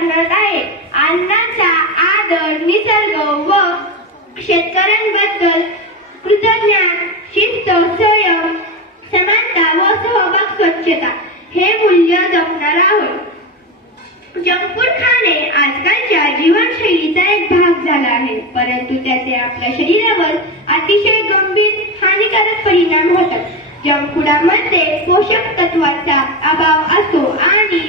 करणार आहे. अन्नाचा आदर, निसर्ग व शेतकऱ्यांबद्दल कृतज्ञता, शिस्त, संयम, समानता व सहभाग, स्वच्छता हे मूल्य जपणार आहोत. जंक फूड खाणे आजकालच्या जीवनशैलीचा एक भाग झाला आहे, परंतु त्याचे आपल्या शरीरावर अतिशय गंभीर हानिकारक परिणाम होतात. जंक फूडमध्ये पोषक तत्वांचा अभाव असतो आणि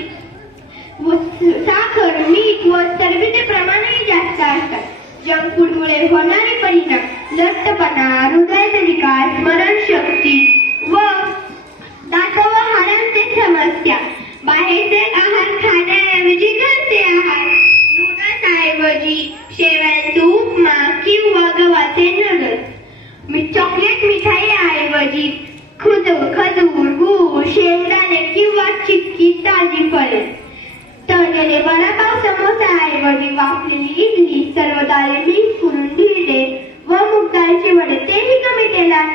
साखर, मीठ व चरबीचे प्रमाणही जास्त असतात. जंक फूडमुळे होणारे परिणाम लठ्ठपणा, हृदयविकार, स्मरणशक्ती व दात व हाडांचे समस्या. बाहेरचे आहार खाण्याऐवजी घरचे आहार, दुधाऐवजी शेवयांचा उपमा किंवा गव्हाचे नूडल्स, चॉकलेट मिठाईऐवजी खजूर, गूळ, शेंगदाणे किंवा चिक्की ताजी फळे, तळलेले वडापाव, समोसाऐवजी वाफलेली इडली, सर्व दाळे मिक्स करून धिरडे व मूगडाळीचे वडे, तेही कमी तेलात.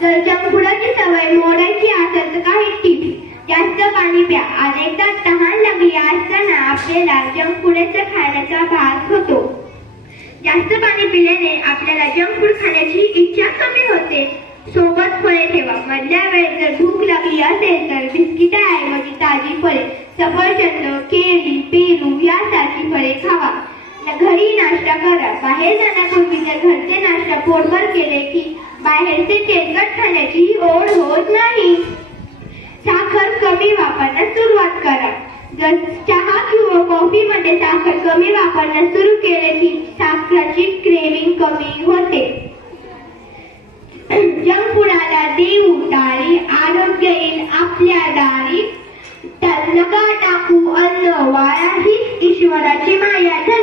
जर जंक फूडची सवय मोडायची असेल तर काही टिप्स. जास्त पाणी प्या. अनेकदा तहान लागली असताना आपल्याला जंक फूडचा खाण्याचा भास होतो. जास्त पाणी पिल्याने आपल्याला जंक फूड खाण्याची इच्छा कमी होते. सोबत फळे ठेवा. मधल्या वेळेत जर भूक लागली असेल तर बिस्किटाऐवजी ताजी फळे, सफरचंद, केळी, पेरू यासारखी फळे खावा. घरी नाश्ता करा. बाहेर जाण्यापूर्वी जर घरचे नाश्ता पोटभर केले की बाहेरचे तेलकट खाण्याची ओढ होत नाही. साखर कमी वापरण्यास सुरुवात करा. जर चहा किंवा कॉफीमध्ये साखर कमी वापरण्यास सुरू केले की साखरेची क्रेविंग कमी होते. जंक फूडला देऊ टाळी, आरोग्य येईल आपल्या दारी. नका टाकू अन्न वाया, हीच ईश्वराची माया.